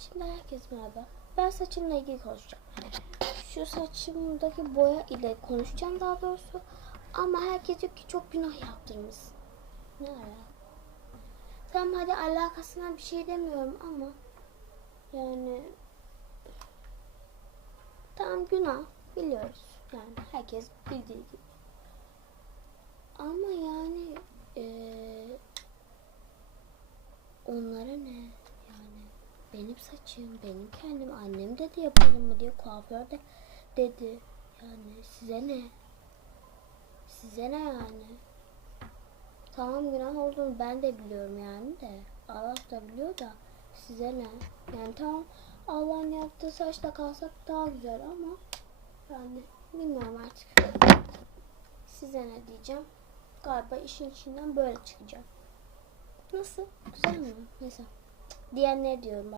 Şimdi herkes merhaba. Ben saçımla ilgili konuşacağım. Şu saçımdaki boya ile konuşacağım daha doğrusu. Ama herkes diyor ki çok günah yaptırmışsın. Ne ara? Tamam hadi alakasına bir şey demiyorum ama yani tamam günah biliyoruz. Yani herkes bildiği gibi. Ama yani eee onlara ne? Benim saçım, benim kendim, annem dedi yapalım mı diye kuaför de dedi. Yani size ne? Size ne yani? Tamam günah olduğunu ben de biliyorum yani de. Allah da biliyor da size ne? Yani tamam Allah'ın yaptığı saçta kalsak daha güzel ama yani bilmiyorum artık. Size ne diyeceğim? Galiba işin içinden böyle çıkacağım. Nasıl? Güzel mi? Neyse. Diyenler diyorum.